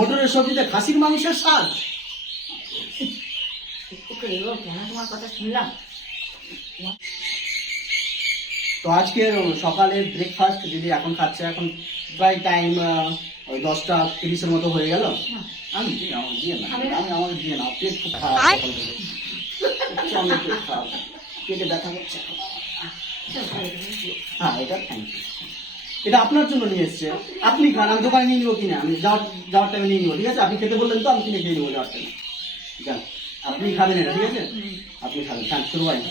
মটরের সবজিতে খাসির মাংসের স্বাদ। কেন তোমার কথা শুনলাম? তো আজকে সকালের ব্রেকফাস্ট দিদি এখন খাচ্ছে, এখন প্রায় টাইম ওই 10টা 30-এর মতো হয়ে গেল। আমি আমাকে দিয়ে না, আমাকে দিয়ে না, পেট খুব খারাপ, পেট খারাপ, পেটে ব্যথা করছে। হ্যাঁ, এটা থ্যাংক ইউ, এটা আপনার জন্য নিয়ে এসছে, আপনি খান, আমি দোকানে নিয়ে নিবো কিনা, আমি যাওয়ার টাইমে নিয়ে নিবো, ঠিক আছে? আপনি খেতে বললেন তো আমি কিনে খেয়ে নিবো যাওয়ার টাইমে। যান, আপনি খাবেন এটা, ঠিক আছে? আপনি খাবেন, খান, শুরু করেন।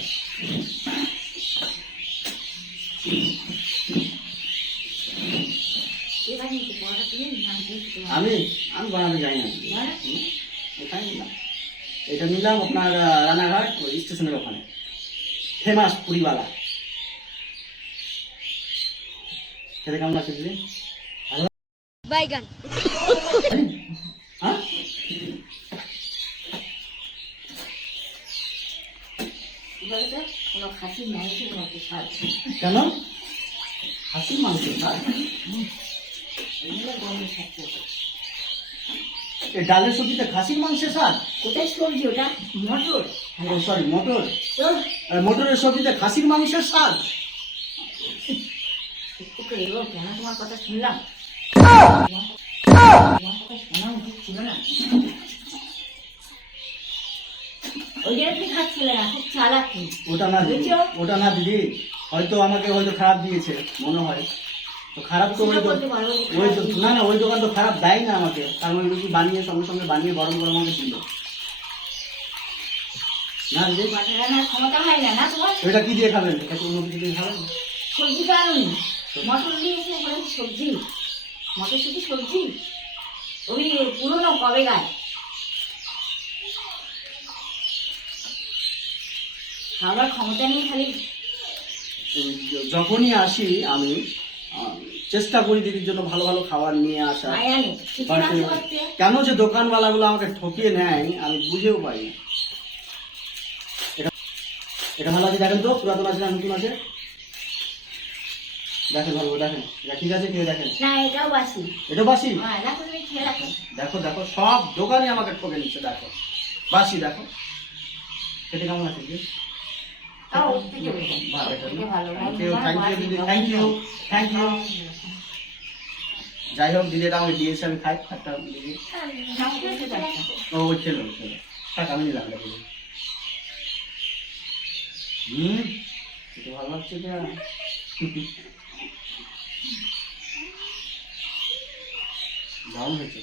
আমি আমি বানাতে যাই না, এটা নিলাম আপনার রানাঘাট ওই স্টেশনের ওখানে, ফেমাস পুরিওয়ালা। খেতে কেমন লাগছে দিদি? বাইগান। হ্যাঁ, খাসির মাংসের মতো স্বাদ। কেন খাসির মাংস? এই ডালের সবজিতে খাসির মাংসের স্বাদ? কোথায় সবজি ওটা? মটর। সরি, মটর। মটরের সবজিতে খাসির মাংসের স্বাদ। কেন তোমার কথা শুনলাম? শোনা উচিত ছিল না। ওই জন্য তুমি খাচ্ছিলে না, খুব চালাক। ওটা না দিদি, হয়তো আমাকে খারাপ দিয়েছে মনে হয়, তো খারাপ তো ওই তো না না, ওই দোকান তো খারাপ দেয় না আমাকে, কারণ ওই রুটি বানিয়ে সঙ্গে সঙ্গে বানিয়ে গরম গরম আমাকে দিল না দিদি। ক্ষমতা হয় না, না তোমার? ওইটা কি দিয়ে খাবেন? এটা অন্য কিছু দিয়ে খাবেন? সবজি তো আনুন, মটর দিয়েছে সবজি, মটর শুধু সবজি, ওই পুরোনো কবে গায় খাবার ক্ষমতা নেই। খালি যখনই আসি আমি চেষ্টা করি দিদির জন্য ভালো ভালো খাবার নিয়ে আসা, কেন যে দোকানওয়ালা গুলো আমাকে ঠকিয়ে নেয় আমি বুঝেও পাই না। এটা ভালো আছে, দেখেন তো, পুরাতন আছে না নতুন আছে, দেখেন ভালো, দেখেন এটা ঠিক আছে, খেয়ে দেখেন। না, এটাও বাসি। এটা বাসি? দেখো তুমি খেয়ে রাখো। দেখো দেখো, সব দোকানে আমাকে ঠকে নিচ্ছে, দেখো বাসি, দেখো খেতে কেমন আছে? যাই হোক দিদি, এটা আমাকে দিয়েছে, আমি খাই একটা দিদি। ও খেলো থাক, আমি নিলাম দিদি। ভালো লাগছে, দারুণ হয়েছে।